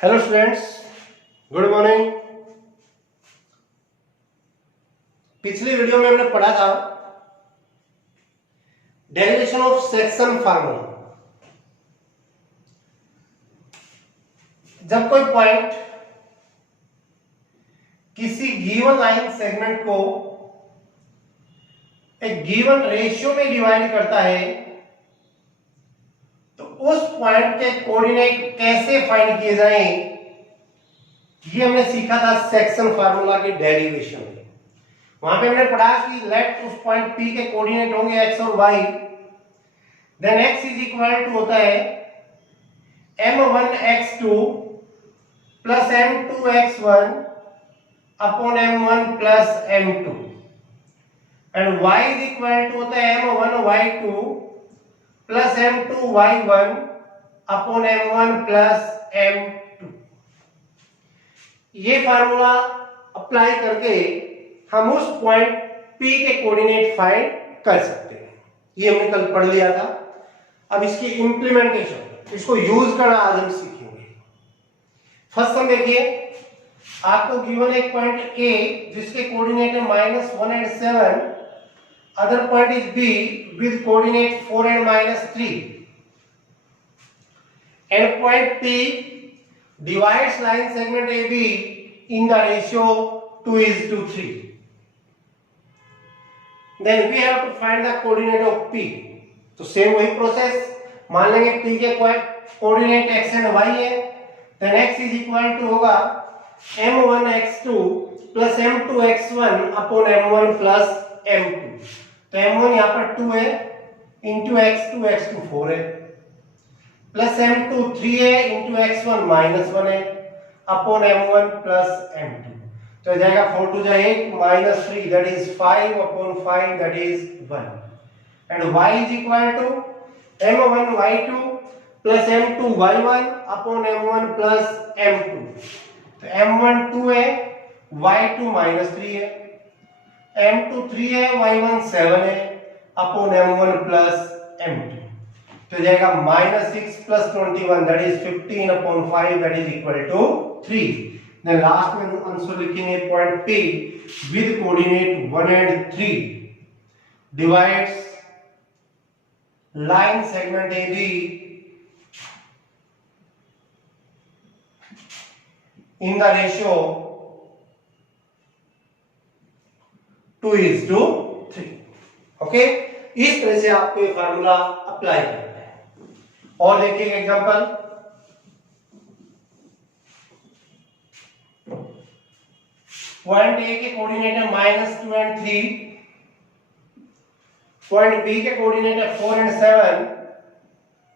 Hello students, good morning. पिछली video में हमने पढ़ा था डेरिवेशन ऑफ सेक्शन फार्मूला। जब कोई पॉइंट किसी गिवन लाइन सेगमेंट को एक गिवन रेशियो में डिवाइड करता है तो उस पॉइंट के कोऑर्डिनेट कैसे फाइंड किए जाएं, ये हमने सीखा था सेक्शन फार्मूला के डेरिवेशन में। वहां पे हमने पढ़ा कि लेट उस पॉइंट P के कोऑर्डिनेट होंगे x और y, then x is equal to होता है m1 x2 plus m2 x1 upon m1 plus m2 and y is equal to होता है m1 y2 plus m2 y1 upon m1 plus m2। ये formula apply करके हम उस point P के coordinate find कर सकते हैं। ये हमने कल पढ़ लिया था। अब इसकी इंप्लीमेंटेशन, इसको यूज करना आज हम सीखेंगे। फर्स्ट हम देखिए, आपको गिवन एक पॉइंट A जिसके कोऑर्डिनेट है -1 and 7, other point is B with coordinate 4 and -3, and point P divides line segment AB in the ratio 2:3. Then we have to find the coordinate of P. तो same वही process, मान लेंगे P के coordinate x and y है, then x is equal to होगा m1 x2 plus m2 x1 upon m1 plus m2। तो m1 यहाँ पर 2 है इंटू x2 4 है, प्लस m2 3 है इंटू x1 -1 है अपॉन m1 प्लस m2। तो जाएगा 4 टू जाए 8 -3 that is 5 upon 5 that is 1, and y is equal to m1 y2 plus m2 y1 upon m1 plus m2। तो m1 2 है, y2 -3 है, m2 3 है, y1 7 है अपॉन m1 प्लस m2। तो जाएगा -6 plus 21 that is 15 upon 5 that is equal to 3। Then last में answer लिखेंगे point P with coordinate 1 and 3 divides line segment AB in the ratio 2:3। Okay, इस तरह से आपको ये फार्मूला अप्लाई करना है। और देखिए एग्जांपल, पॉइंट A के कोऑर्डिनेट है -2 एंड 3, पॉइंट B के कोऑर्डिनेट है 4 एंड 7।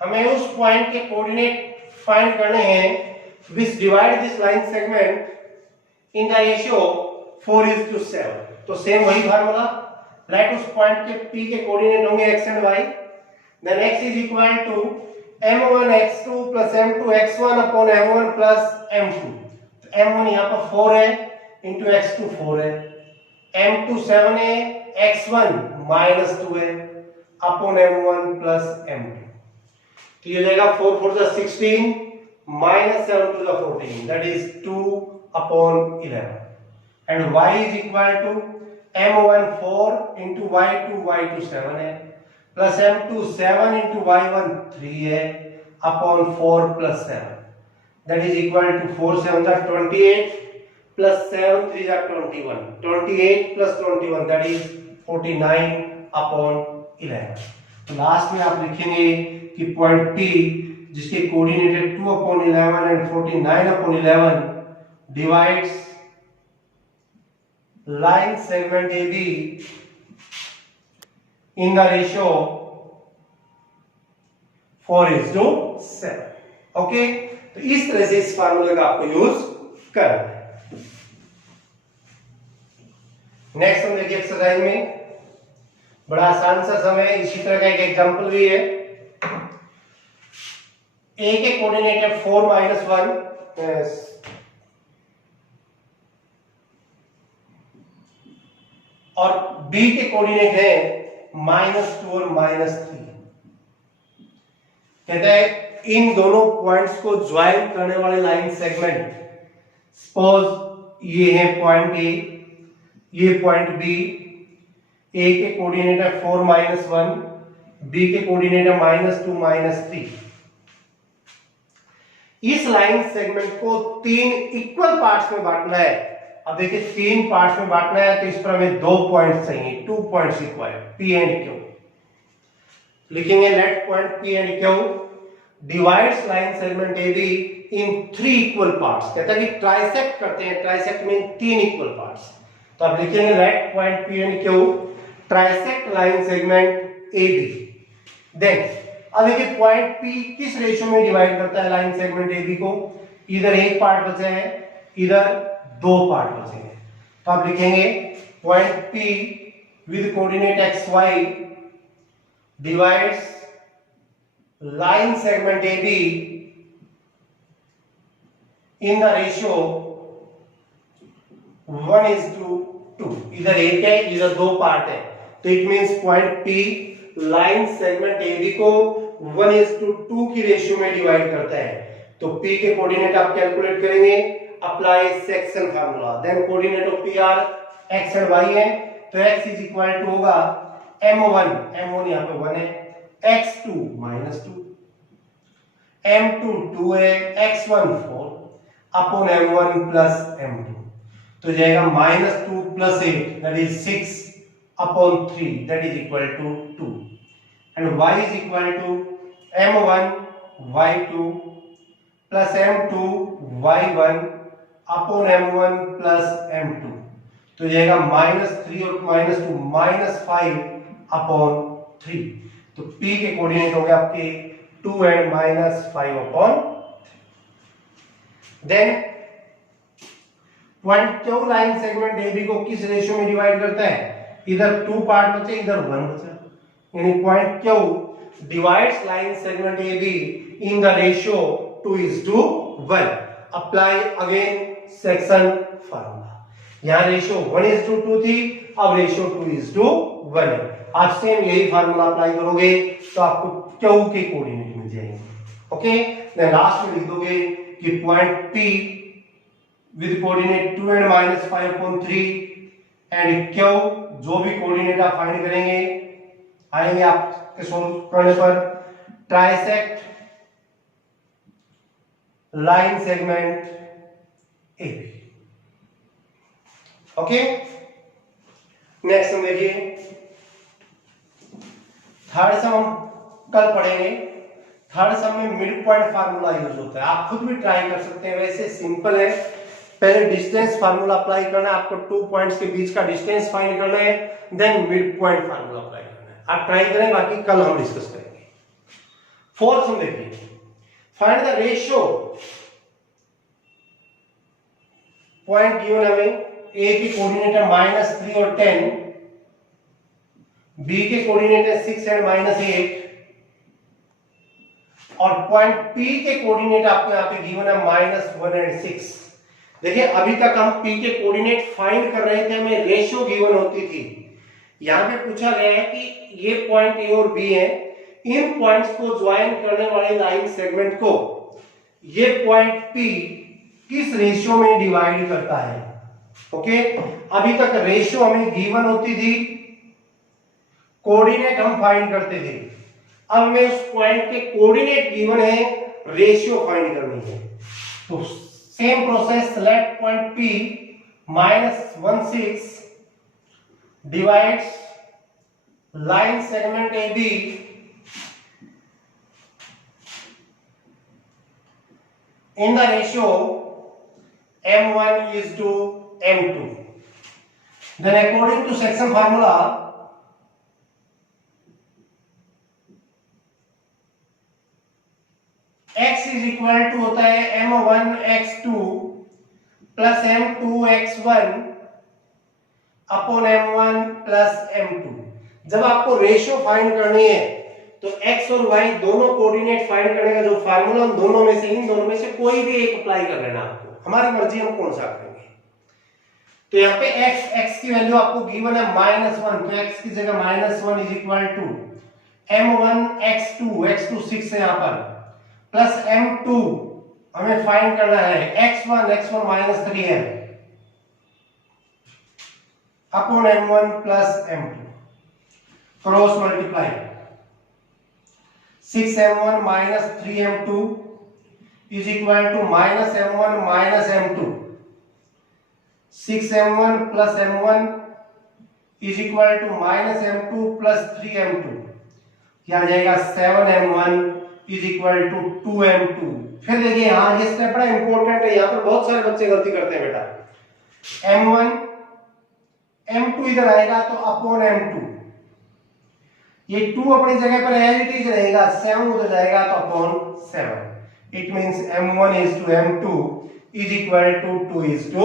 हमें उस पॉइंट के कोऑर्डिनेट फाइंड करने हैं which divide this line segment in the ratio 4:7। तो सेम वही फार्मूला, लेट उस पॉइंट के P के कोऑर्डिनेट होंगे x and y, then x is equal to m1 x2 plus m2 x1 upon m1 plus m2। तो m1 यहाँ पर 4 है इंटू x2 4 है, m2 7 है, x1 -2 है अपॉन m1 प्लस m2। तो ये जाएगा 4 4 जा 16 -7 to the 14 that is 2 upon 11, and y is equal to m1 4 into y2 7 है प्लस m2 7 into y1 3 है upon 4 plus 7 that is equal to 4 7 जा 28 प्लस 7 3 जा 21, 28 प्लस 21 that is 49 अपॉन 11। तो last में आप लिखेंगे कि पॉइंट P जिसके कोऑर्डिनेट है 2 upon 11 and 49 upon 11 divides line segment AB in the ratio 4:7। Okay, तो इस तरह से इस फार्मूले का आपको यूज करना है। नेक्स्ट हम देखिए एक्सरसाइज में, बड़ा आसान सा समय, इसी तरह का एक एग्जांपल भी है। A के कोऑर्डिनेट है 4 -1 और B के कोऑर्डिनेट है -2 और -3। कहता है इन दोनों पॉइंट्स को ज्वाइन करने वाले लाइन सेगमेंट, सपोज ये है पॉइंट ए, ये पॉइंट बी, ए के कोऑर्डिनेट है 4 -1, बी के कोऑर्डिनेट है -2 -3। इस लाइन सेगमेंट को 3 इक्वल पार्ट्स में बांटना है। अब देखिए 3 पार्ट्स में बांटना है तो इस पर हमें 2 पॉइंट्स चाहिए, 2 points required, P and Q. लिखेंगे let point P and Q divides line segment AB in 3 equal parts. कहता है कि ट्राइसेक्ट करते हैं, ट्राइसेक्ट मीन 3 इक्वल पार्ट्स। तो अब लिखेंगे let point P and Q trisect line segment AB। Then अब देखिए पॉइंट P किस रेशियो में डिवाइड करता है लाइन सेगमेंट AB को? इधर एक पार्ट बचे हैं, इधर 2 पार्ट बचे हैं। तो आप लिखेंगे point P with coordinate XY divides line segment AB in the ratio 1:2। इधर एक है, इधर 2 पार्ट है, तो it means point P line segment AB को 1:2 की रेशियो में डिवाइड करता है। तो P के कोऑर्डिनेट आप कैलकुलेट करेंगे, apply section formula, then coordinate of P are x and y है, तो x इज इक्वल टू होगा m1 यहां पे 1 है, x2 -2, m2 2 है, x1 4 upon m1 plus m2, तो जाएगा -2 + 8 that is 6 upon 3 that is equal to 2, and y is equal to m1 y2 plus m2 y1 upon m1 plus m2, तो जाएगा -3 और -2 -5 अपॉन 3। तो P के कोऑर्डिनेट हो गए आपके 2 and -5 upon. Then point Q line segment AB को किस रेशियो में डिवाइड करता है? इधर 2 पार्ट बचे, इधर 1 बचा, यानी point Q divides line segment AB in the ratio 2:1। Apply again section formula. यहां रेशियो 1:2 थी, अब रेशियो 2:1 है। आप सेम यही फार्मूला अप्लाई करोगे तो आपको Q के कोऑर्डिनेट मिल जाएंगे। ओके, देन लास्ट में लिख दोगे कि point P with coordinate 2 and -5/3 and Q, जो भी कोऑर्डिनेट आप फाइंड करेंगे आएंगे आपके सोल्व करने पर, trisect line segment AB। Okay, next हम देखिए थर्ड सम हम कल पढ़ेंगे। थर्ड सम में मिड पॉइंट फार्मूला यूज होता है, आप खुद भी ट्राई कर सकते हैं, वैसे सिंपल है। पहले डिस्टेंस फार्मूला अप्लाई करना है, आपको 2 पॉइंट्स के बीच का डिस्टेंस फाइंड करना है, then midpoint formula apply करना है। आप ट्राई करें, बाकी कल हम डिस्कस करेंगे। फोर्थ सम देखिए, find the ratio. Point given हमें A की कोऑर्डिनेट है -3 और 10, B के कोऑर्डिनेट है 6 एंड -8, और पॉइंट P के कोऑर्डिनेट आपको यहां पे गिवन है -1 एंड 6। देखिए अभी तक हम P के कोऑर्डिनेट फाइंड कर रहे थे, हमें रेशियो गिवन होती थी। यहां पे पूछा गया है कि ये पॉइंट A और B है, इन पॉइंट्स को ज्वाइन करने वाले लाइन सेगमेंट को ये पॉइंट P किस रेशियो में डिवाइड करता है। ओके, अभी तक रेशियो हमें गिवन होती थी, कोऑर्डिनेट हम फाइंड करते थे। अब हमें उस पॉइंट के कोऑर्डिनेट गिवन है, रेशियो फाइंड करनी है। तो same process, let point P -16 divides line segment AB in the ratio m1:m2. Then according to section formula, x is equal to होता है m1x2 plus m2x1 upon m1 plus m2। जब आपको ratio find करनी है तो x और y दोनों coordinate find करने का जो फार्मूला, दोनों में से, इन दोनों में से कोई भी एक अप्लाई कर लेना आपको, हमारी मर्जी हम कौन सा करेंगे। तो यहाँ पे x की वैल्यू आपको गिवन है -1, तो x की जगह -1 इज इक्वल टू m1x2 6 है यहाँ पर, प्लस m2 हमें फाइंड करना है x1 minus 3m upon m1 plus m2 cross multiply 6m1 minus 3m2 is equal to minus m1 minus m2 6m1 plus m1 is equal to minus m2 plus 3m2 क्या आ जाएगा 7m1 is equal to 2m2। फिर देखिए यहां ये step बड़ा important है, यहां पर बहुत सारे बच्चे गलती करते हैं बेटा। m1 m2 इधर आएगा तो अपॉन m2, ये 2 अपनी जगह पर एज इट इज रहेगा, 7 उधर जाएगा तो upon 7। It means m1 is to m2 is equal to 2 is to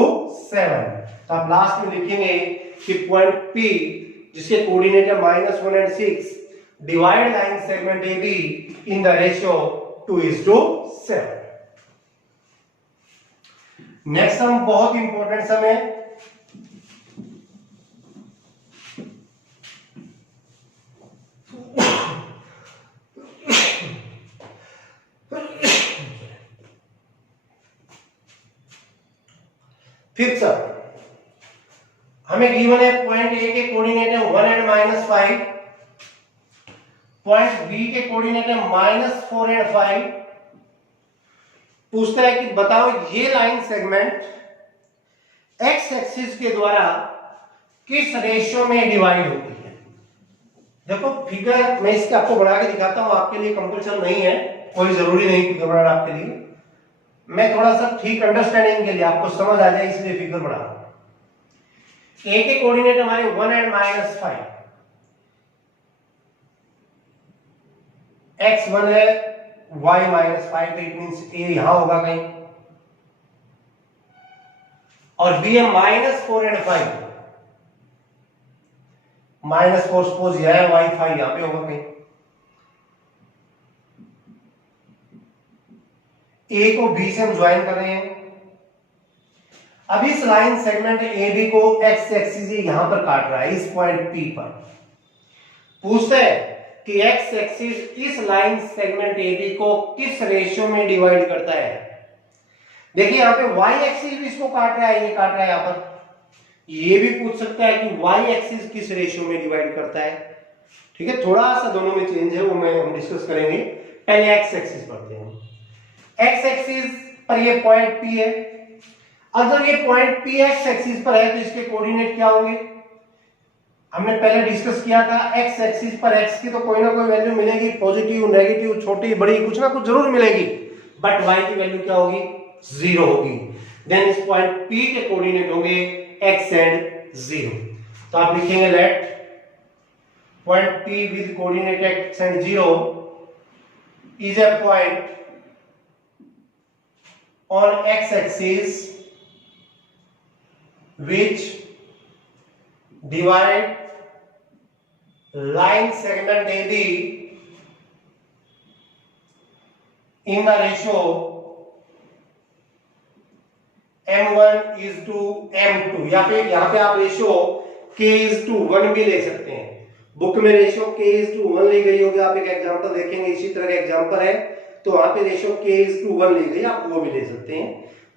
7। तो आप लास्ट में लिखेंगे कि पॉइंट P जिसके कोऑर्डिनेट है -1 and 6 divide line segment AB in the ratio 2:7। Next sum बहुत इंपॉर्टेंट सम है, फिफ्थ सम। हमें गिवन है पॉइंट ए के कोऑर्डिनेट है 1 एंड -5, पॉइंट बी के कोऑर्डिनेट है -4 एंड 5। पूछता है कि बताओ ये लाइन सेगमेंट एक्स एक्सिस के द्वारा किस रेशियो में डिवाइड होती है। देखो फिगर मैं इसका आपको बना के दिखाता हूं, आपके लिए कंपल्सन नहीं है, कोई जरूरी नहीं फिगर बनाना आपके लिए, मैं थोड़ा सा ठीक अंडरस्टैंडिंग के लिए आपको समझ आ जाए इसलिए फिगर बना रहा हूं। ए के कोऑर्डिनेट हमारे 1 एंड -5, x1 है y -5, तो इट मींस a यहां होगा कहीं, और b है -4 एंड 5, -4 सपोज यह है, y 5 यहां पे होगा कहीं। a को b से हम ज्वाइन कर रहे हैं। अब इस लाइन सेगमेंट AB को x एक्सिस यहां पर काट रहा है इस पॉइंट P पर। पूछता है कि x एक्सिस इस लाइन सेगमेंट AB को किस रेशियो में डिवाइड करता है। देखिए यहां पे y एक्सिस भी इसको काट रहा है, ये काट रहा है यहां पर। ये भी पूछ सकता है कि y एक्सिस किस रेशियो में डिवाइड करता है। ठीक है, थोड़ा सा दोनों में चेंज है, वो हम डिस्कस करेंगे। पहले x एक्सिस पढ़ते हैं। x एक्सिस पर ये पॉइंट P है। अगर ये पॉइंट P x एक्सिस पर है तो इसके कोऑर्डिनेट क्या होंगे, हमने पहले डिस्कस किया था। x एक्सिस पर x की तो कोई ना कोई वैल्यू मिलेगी, पॉजिटिव, नेगेटिव, छोटी बड़ी कुछ ना कुछ जरूर मिलेगी, बट y की वैल्यू क्या होगी, 0 होगी। देन इस पॉइंट P के कोऑर्डिनेट होंगे x एंड 0। तो आप लिखेंगे let point P with coordinate x and 0 is a point on x axis which divide line segment AB in the ratio m1 is to m2। यहाँ पे आप ratio k is to 1 भी ले सकते हैं। बुक में रेशियो k is to 1 ली गई होगी, आप एक एग्जांपल देखेंगे, इसी तरह का एग्जांपल है, तो वहां पे रेशियो k is to 1 ली गई, आप वो भी ले सकते हैं।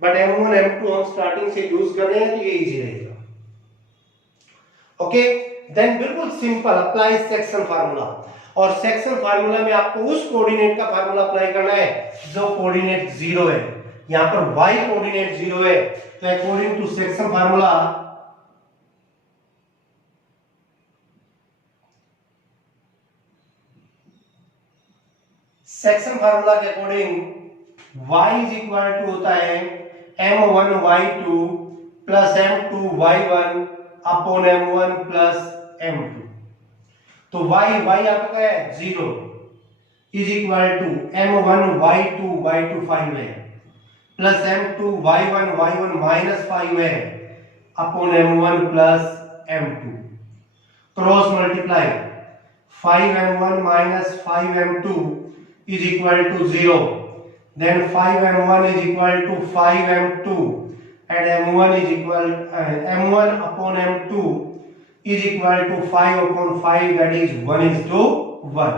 बट m1 m2 हम स्टार्टिंग से यूज कर रहे हैं तो ये इजी रहेगा। ओके, देन बिल्कुल सिंपल अप्लाई सेक्शन फार्मूला, और सेक्शन फार्मूला में आपको उस कोऑर्डिनेट का फार्मूला अप्लाई करना है जो कोऑर्डिनेट 0 है। यहां पर y कोऑर्डिनेट 0 है, तो according to section formula section formula के according y is equal to होता है m1 y2 plus m2 y1 upon m1 plus m2। तो y आपका है 0 is equal to m1 y2 5 है, प्लस m2 y1 माइनस 5 है upon m1 plus m2। Cross multiply 5m1 minus 5m2 is equal to 0, then 5m1 is equal to 5m2 and m1 is equal m1 upon m2 is equal to 5 upon 5, that is 1:1।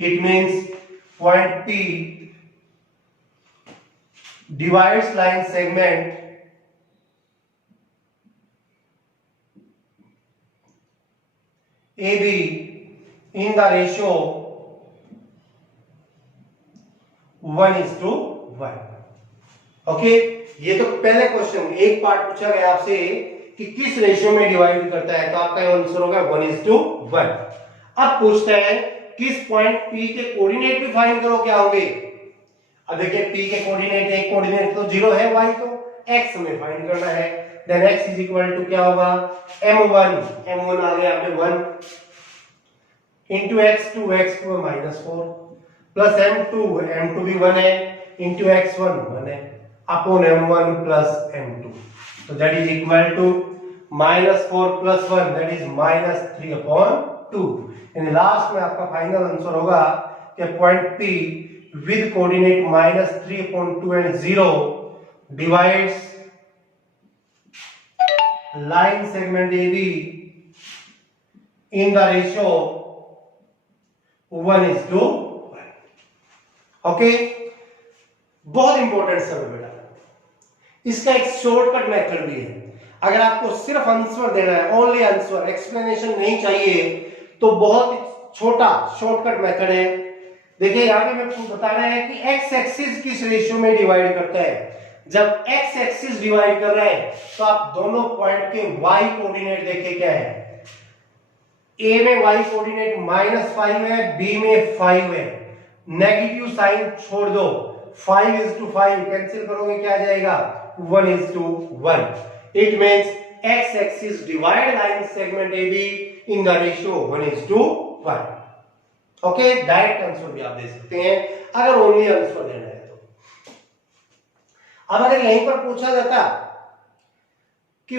It means point P divides line segment AB in the ratio 1:1. Okay, ये तो पहले question एक part पूछा गया आपसे कि किस ratio में डिवाइड करता है, तो आपका आंसर होगा 1:1. अब पूछता है किस पॉइंट P के कोऑर्डिनेट भी फाइंड करो, क्या होंगे? अब देखिए P के कोऑर्डिनेट, एक कोऑर्डिनेट तो 0 है, y तो x हमें फाइंड करना है. Then x is equal to क्या होगा? m1 आ गया आपने 1 इंटू x2 -4 प्लस m2 भी 1 है इंटू x1 1 है अपॉन m1 प्लस m2. तो that is equal to -4 plus 1 that is -3/2. In last में आपका फाइनल आंसर होगा कि point P with coordinate -3/2 and 0 divides line segment AB in the ratio 1:1. Okay, बहुत important सब है बेटा. इसका एक शॉर्टकट मेथड भी है. अगर आपको सिर्फ आंसर देना है, ओनली आंसर, एक्सप्लेनेशन नहीं चाहिए, तो बहुत छोटा शॉर्टकट मेथड है. देखिए यहां पे मैं बता रहा है कि x एक्सिस किस रेशियो में डिवाइड करता है. जब x एक्सिस डिवाइड कर रहा है तो आप दोनों पॉइंट के y कोऑर्डिनेट देखिए क्या है. A में y कोऑर्डिनेट -5 है, B में 5 है. नेगेटिव साइन छोड़ दो, 5:5 कैंसिल करोगे क्या आ जाएगा? 1:1. It means x axis divide line segment AB in the ratio 1:1. Okay, direct answer भी आप दे सकते हैं अगर ओनली आंसर देना है तो. अब अगर यहीं पर पूछा जाता कि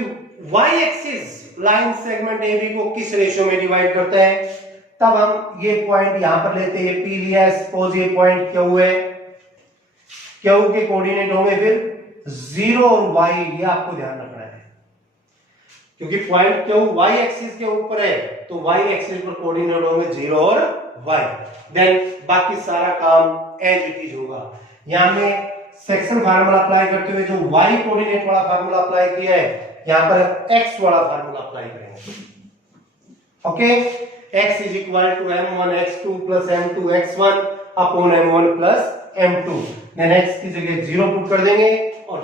y axis line segment AB को किस रेशियो में डिवाइड करता है, तब हम ये पॉइंट यहां पर लेते हैं, P लिया, सपोज ये पॉइंट Q है, Q के कोऑर्डिनेट होंगे फिर 0 और y, ये आपको ध्यान रखना है क्योंकि पॉइंट Q y एक्सिस के ऊपर है, तो y एक्सिस पर कोऑर्डिनेट होंगे 0 और y. देन बाकी सारा काम एज इट इज होगा. यहां में सेक्शन फार्मूला अप्लाई करते हुए जो y कोऑर्डिनेट वाला फार्मूला अप्लाई किया है, यहां पर x वाला फार्मूला अप्लाई करेंगे. Okay, x is equal to m1 x2 plus m2 x1 upon m1 plus m2. Then x की जगह 0 पुट कर देंगे और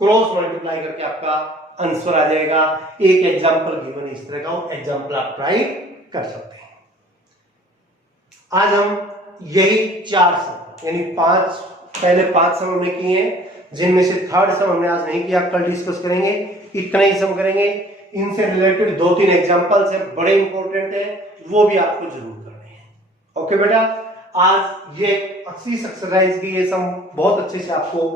क्रॉस मल्टीप्लाई करके आपका आंसर आ जाएगा. एक एग्जांपल गिवन इस तरह का एग्जांपल आप ट्राई कर सकते हैं. आज हम यही 4 सम यानी 5 पहले 5 सम हमने किए हैं, जिनमें से थर्ड सम हमने आज नहीं किया, कल डिस्कस करेंगे. इतना ही सम करेंगे. इनसे रिलेटेड 2-3 एग्जांपल्स हैं, बड़े इंपॉर्टेंट है, वो भी आपको जरूर करने हैं. ओके बेटा, आज ये 80 एक्सरसाइज की ये सम बहुत अच्छे से आपको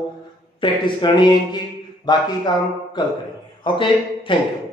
प्रैक्टिस करनी है इनकी. बाकी काम कल करेंगे. Okay, thank you.